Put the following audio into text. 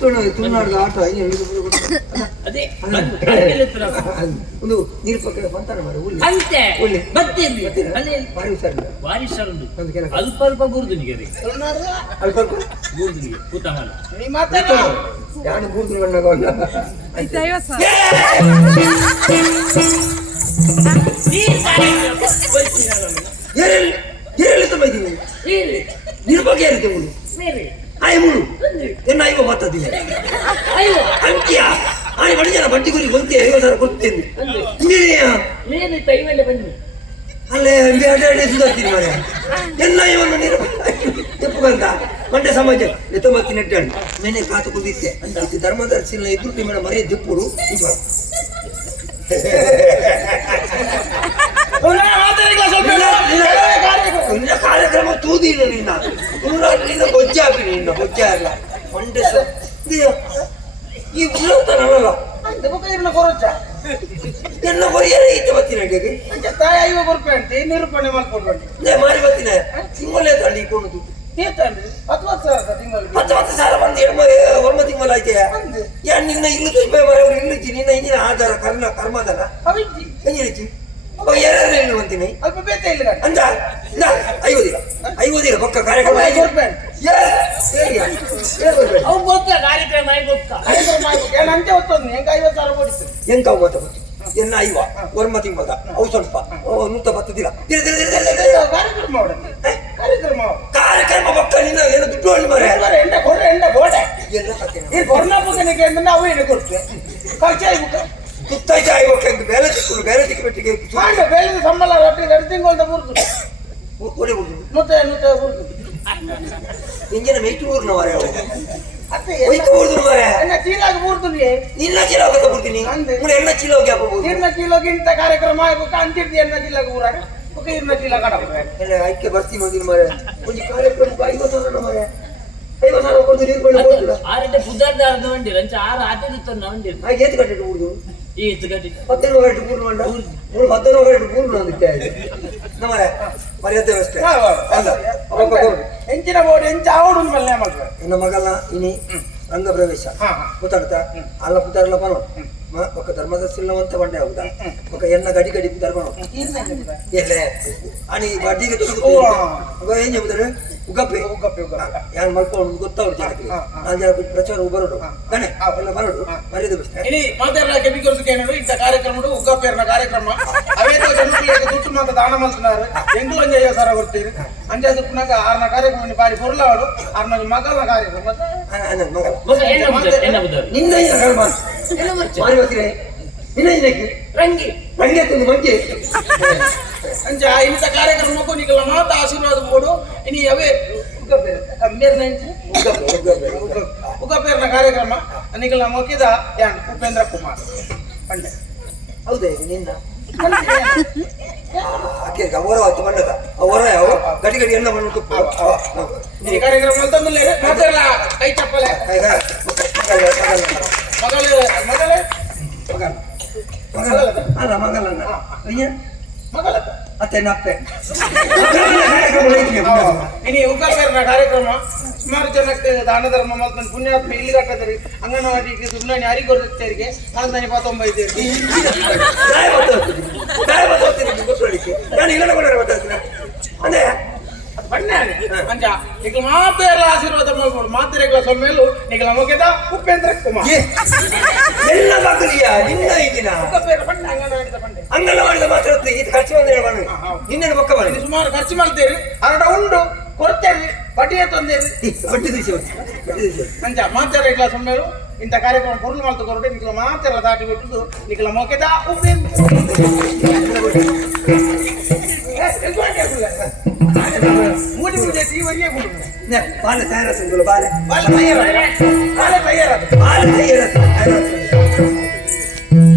ತುಳುನಾಡು ಆಟ ಅದೇ ಒಂದು ನೀರು ಪಕ್ಕ ಬಂತಾನ ಮಾರ ಅಂತೆ ಬರ್ತೀನಿ ಅಲ್ಲಿ ಭಾರಿ ಸರ್ ಭಾರಿ ಸರ್ ಉಂಟು ಅಲ್ಪ ಅಲ್ಪ ಬೂರ್ದುನಿಗೆ ರೀ ಅಲ್ಪ ಅಲ್ಪ ಬೂರ್ದುನಿಗೆ ಕೂತಮಲ್ಲ ಯಾರು ಬೂರ್ದು ಬಣ್ಣಗಲ್ಲ ಏರಿಳಿತ ಬೈದೀನಿ ನೀರು ಬಗ್ಗೆ ಏರಿತೆ ಮುಳು ಆಯ್ ಮುಳು ಎನ್ನ ಅಯ್ಯೋ ಬರ್ತದಿಲ್ಲ ಅಂತ್ಯ ಆಯ್ ಬಡಿಜನ ಬಡ್ಡಿ ಗುರಿ ಬಂತಿ 50,000 ಕೊಡ್ತೀನಿ ನೀನು ತೈವಲ್ಲೇ ಬನ್ನಿ ಅಲ್ಲೇ ಬೇಡ ಸುಧಾರ್ತೀನಿ ಮಾರ ಎನ್ನ ಇವನು ನೀರು ತಪ್ಪು ಬಂದ ಮಂಡ್ಯ ಸಮಾಜ ಎತ್ತೊಂಬತ್ತಿ ನೆಟ್ಟಾಡಿ ನೆನೆ ಕಾತು ಕುದಿತ್ತೆ ಇದು ಧರ್ಮದರ್ಶಿನ ಎದುರು ನಿಮ್ಮನ್ನ ಮರೆಯ ದಿಪ್ಪುಡು ಇದು ಕಾರ್ಯಕ್ರಮ ತೂದೀನು ನಿನ್ನ ಬೊಜ್ಜಾಪಿ ನಿನ್ನ ಬೊಜ್ಜ ಅಲ್ಲ ಮಂಡ್ಯ ಈ ಉಳ್ಳತನಲ್ಲ ಎನ್ನ ಕೊರಿಯರೇ ಇತ್ತು ಬತ್ತಿನ ತಾಯಿ ಬರ್ಪೇಂಟಿ ನಿರೂಪಣೆ ಮಾಡ್ಕೊಡ್ಬೇಡಿ ಮಾರಿ ಬತ್ತಿನ ತಿಂಗಳೇ ತಂಡಿ ಕೊಡುದು 10,000 ಬಂದು ಒರ್ಮ ತಿಂಗಳ ಆಯ್ತೆ ಯಾರು ನಿನ್ನ ಇನ್ನು ಮರೆಯವರು ಇಲ್ಲಿಚ್ಚಿ ನಿನ್ನ ಇಂಜಿನ ಆಧಾರ ಕರ್ಮದಲ್ಲ ಎಂಜಿನಿಚ್ಚಿ ಅವಾಗ ಯಾರು ಇಲ್ಲ ಬಂತೀನಿ ಅಲ್ಪ ಬೇತೆ ಇಲ್ಲ ಅಂದ ಐವದಿಲ್ಲ ಪಕ್ಕ ಕಾರ್ಯಕ್ರಮ ಅವು ಗೊತ್ತ ಕಾರ್ಯಕ್ರಮ ಅಂತೆ ಹೊತ್ತೊಂದು ಹೆಂಗ 50,000 ಕೊಡಿಸ್ತು ಎಂಕ ಗೊತ್ತ ಗೊತ್ತು ಎನ್ನ ಐವ ವರ್ಮ ತಿಂಬದ ಅವು ಸ್ವಲ್ಪ ನೂತ ಬತ್ತದಿಲ್ಲ ಕಾರ್ಯಕ್ರಮ ಪಕ್ಕ ನಿನ್ನ ಏನು ದುಡ್ಡು ಹಣ್ಣು ಮರೆ ಎಂಡ ಕೊಡ್ರೆ ಎಂಡ ಗೋಡೆ ಈ ಕೊರ್ನಾಪಕನಿಗೆ ನಾವು ಏನು ಕೊಡ್ತೇವೆ ಖರ್ಚಾಯ್ಬೇಕು ತುತ್ತಾಯ್ತು ಆಯ್ಬೇಕು ಬೇಲೆ ತಿಕ್ಕೊಂಡು ಬೇಲೆ ತಿಕ್ಕಿಬಿಟ್ಟಿಗೆ ಬೇಲೆ ಸಂಬಳ ರೊಟ್ಟಿ 2 ತಿಂಗಳ ಬುರ್ದು ಒಡೆ ಬಿಡುದು ನೂತೆ ಬುರ್ದು ಇಂಜಿನ ಮೇಯ್ತು ಊರ್ನ ಮಾರೆ ಅವು ಅತ್ತೆ ಊರ್ದು ಮಾರೆ ಎನ್ನ ಚೀಲಾಗ ಬುರ್ದುನಿ ನಿನ್ನ ಚೀಲ ಹೋಗತ್ತ ಬಿಡ್ತೀನಿ ಮುಳೆ ಎಣ್ಣ ಚೀಲ ಹೋಗಿ ಹಾಕಬಹುದು ಇರ್ನ ಚೀಲೋಗಿಂತ ಕಾರ್ಯಕ್ರಮ ಆಗ್ಬೇಕು ಅಂತಿರ್ತಿ ಎನ್ನ ಚೀಲಾಗ ಊರಾಗ ಇರ್ನ ಚೀಲ ಕಾಣಬೇಕು ಎಲ್ಲ ಐಕ್ಯ ಬರ್ತಿ ಮಂದಿನ ಮಾರೆ ಒಂದು ಕಾರ್ಯಕ್ರಮಕ್ಕೆ 50,000 ಮಾರೆ 50,000 ಕೊಟ್ಟು ನೀರು ಕೊಂಡು ಹೋಗ್ತಿಲ್ಲ ಆರಂటే ಬುದ್ಧಾರ್ಧ ಅರ್ಧ వండి లంచ ఆరు ఆటేదితో వండి ಹಾಗೆ ಏತು ಕಟ್ಟಿಟ್ಟು ಊರ್ದು ಈ ಎತ್ತು ಕಟ್ಟಿ 10 ಗಂಟೆ ಪೂರ್ಣ ಮಾಡ 10 ಗಂಟೆ ಪೂರ್ಣ ಅಂದಿತ್ತೆ ನಮ್ಮರೆ ಮರ್ಯಾದೆ ಅಷ್ಟೇ ಅಲ್ಲ ಎಂಚಿನ ಬೋರ್ಡ್ ಎಂಚ ಆವಡು ಮಲ್ಲೆ ಮಗ ನನ್ನ ಮಗಲ್ಲ ಇನಿ ರಂಗ ಪ್ರವೇಶ ಗೊತ್ತಾಗ್ತಾ ಅಲ್ಲ ಪುತ್ತಾರಲ್ಲ ಬರೋ ఒక ధర్మదర్శనంత వండే అవుతా ఒక ఎన్న గడి గడి ధర్మం ఎల్లే అని వడ్డీకి దొరుకుతుంది ఏం చెబుతారు ఉగప్పే ಯಾರು ಮಲ್ಕೊಂಡು ಗೊತ್ತವ್ರು ಜನಕ್ಕೆ ನಾನು ಜನ ಪ್ರಚಾರ ಬರೋದು ಕಣೆ ಎಲ್ಲ ಬರೋದು ಮರ್ಯಾದೆ ಬಿಡ್ತಾರೆ ಇನಿ ಮಾತಾಡಲ ಕೆಮಿಕಲ್ಸ್ ಕೇನಡು ಇಂತ ಕಾರ್ಯಕ್ರಮಡು ಉಗ್ಗಪ್ಪೇರ್ನ ಕಾರ್ಯಕ್ರಮ ಅವೇತೋ ಜನರಿಗೆ ದುಡ್ಡು ಮಾತ ದಾನ ಮಾಡ್ತಾರೆ ಎಂಟು ಅಂಜ 50,000 ಕೊಡ್ತೀರಿ ಅಂಜ ದುಡ್ಡುನಾಗ ಆರ್ನ ಕಾರ್ಯಕ್ರಮ ಬಾರಿ ಪೊರ್ಲಾಡು ಆರ್ನ ಮಗನ ಕಾರ್ಯಕ್ರಮ ನಿನ್ನ ಮಾರಿ ಬರ್ತೀರಿ ನಿನ್ನ ಇದಕ್ಕೆ ರಂಗಿ ರಂಗೆ ತಂದು ಮಂಗೆ ಅಂಜ ಇಂತ ಕಾರ್ಯಕ್ರಮಕ್ಕೂ ನಿಗಲ ಮಾತ ಆಶೀರ್ವಾದ ಕೊಡು ಇನಿ ಅವೇ ಉಗ್ಗಪ್ಪೇರ್ನ ಕಾರ್ಯಕ್ರಮ ನಿಗಲ ಮೊಕ್ಕಿದ ಯಾನ್ ಉಪೇಂದ್ರ ಕುಮಾರ್ ಪಂಡೆ ಹೌದೇ ನಿನ್ನ ಆಕೆ ಅವರ ಹೊತ್ತು ಬಂದದ ಅವರ ಗಡಿ ಗಡಿ ಎಣ್ಣ ಬಂದು ಈ ಕಾರ್ಯಕ್ರಮ ಅಂತಂದ್ರೆ ಮಾತಾಡಲ್ಲ ಕೈ ಚಪ್ಪಲೆ ಮಗಲೇ ಅಲ್ಲ ಮಗಲನ್ನ ಮಗಲ ಅತ್ತೆ ನಪ್ಪೆ ಇನಿ ಉಗ್ಗಪ್ಪೇರ್ನ ಕಾರ್ಯಕ್ರಮ ಸುಮಾರು ಜನಕ್ಕೆ ದಾನ ಧರ್ಮ ಮಾಡ್ಕೊಂಡು ಪುಣ್ಯಾತ್ಮ ಇಲ್ಲಿ ಹಾಕದ್ರಿ ಅಂಗನವಾಡಿಗೆ ದುಡ್ಡಾಣಿ ಯಾರಿಗೆ ಗೊತ್ತಿರಿಗೆ ನಾನು 25 ಅದೇ ಬಣ್ಣೆ ಅಂಜ ಈಗ ಮಾತೆಲ್ಲ ಆಶೀರ್ವಾದ ಮಾಡ್ಬೋದು ಮಾತೆರೆಗಳ ಸೊಮ್ಮೇಲು ಈಗ ನಮಗೆದ ಉಪೇಂದ್ರ ಕುಮಾರ್ ಎಲ್ಲ ಮಕ್ಕಳಿಯ ನಿನ್ನ ಈಗಿನ ಬಣ್ಣೆ ಅಂಗನವಾಡಿದ ಮಾತ್ರ ಇದು ಖರ್ಚು ಬಂದ್ರೆ ನಿನ್ನೆ ಪಕ್ಕ ಬನ್ನಿ ಸುಮಾರು ಖರ್ಚು ಮಾಡ್ತೀರಿ ಹರಡ ಉಂಡು ಕೊಡ್ತೇರಿ ಬಡ್ಡಿಯ ತೊಂದೇರಿ ಬಡ್ಡಿ ದಿವಸ ಅಂಜ ಮಾತೆರೆಗಳ ಸೊಮ್ಮೇಲು ಇಂಥ ಕಾರ್ಯಕ್ರಮ ಪೊರ್ಲು ಮಾಡ್ತು ಕೊರಟೆ ನಿಖಲ ಮಾತೆಲ್ಲ ದಾಟಿ ಬಿಟ್ಟು ನಿಖಲ ಮೊಕೆದ ಉಪೇಂದ್ರ ಮೂಡಿ ಮುಜೆ ತೀವರಿಯೇ ಗುಡು ಬಾಲೆ ತಯಾರ ಸಂಗುಲು ಬಾಲೆ ಬಾಲೆ ತಯಾರ ಬಾಲೆ ತಯಾರ ಬಾಲೆ ತಯಾರ